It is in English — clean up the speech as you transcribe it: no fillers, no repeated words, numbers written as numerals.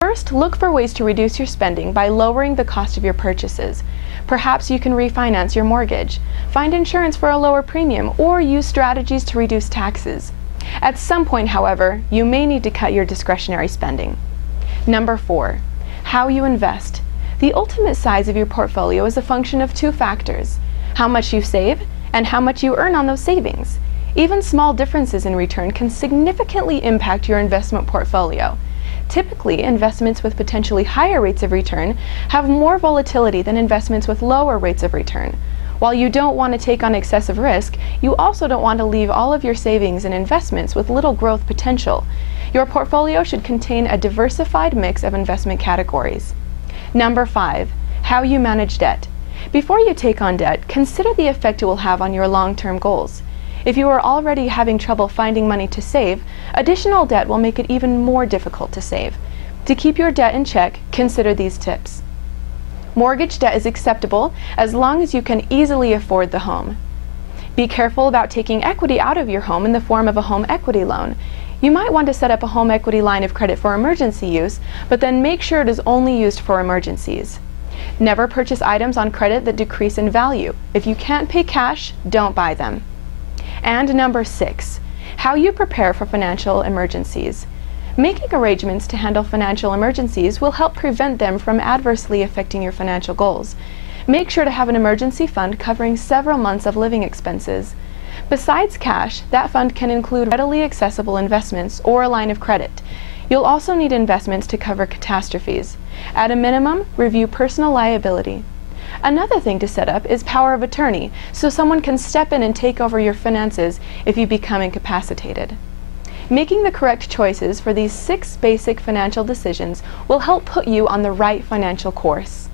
First, look for ways to reduce your spending by lowering the cost of your purchases. Perhaps you can refinance your mortgage, find insurance for a lower premium, or use strategies to reduce taxes. At some point, however, you may need to cut your discretionary spending. Number 4, how you invest. The ultimate size of your portfolio is a function of 2 factors: how much you save and how much you earn on those savings. Even small differences in return can significantly impact your investment portfolio. Typically, investments with potentially higher rates of return have more volatility than investments with lower rates of return. While you don't want to take on excessive risk, you also don't want to leave all of your savings in investments with little growth potential. Your portfolio should contain a diversified mix of investment categories. Number 5, how you manage debt. Before you take on debt, consider the effect it will have on your long-term goals. If you are already having trouble finding money to save, additional debt will make it even more difficult to save. To keep your debt in check, consider these tips. Mortgage debt is acceptable as long as you can easily afford the home. Be careful about taking equity out of your home in the form of a home equity loan. You might want to set up a home equity line of credit for emergency use, but then make sure it is only used for emergencies. Never purchase items on credit that decrease in value. If you can't pay cash, don't buy them. And number 6, how you prepare for financial emergencies. Making arrangements to handle financial emergencies will help prevent them from adversely affecting your financial goals. Make sure to have an emergency fund covering several months of living expenses. Besides cash, that fund can include readily accessible investments or a line of credit. You'll also need investments to cover catastrophes. At a minimum, review personal liability. Another thing to set up is power of attorney, so someone can step in and take over your finances if you become incapacitated. Making the correct choices for these 6 basic financial decisions will help put you on the right financial course.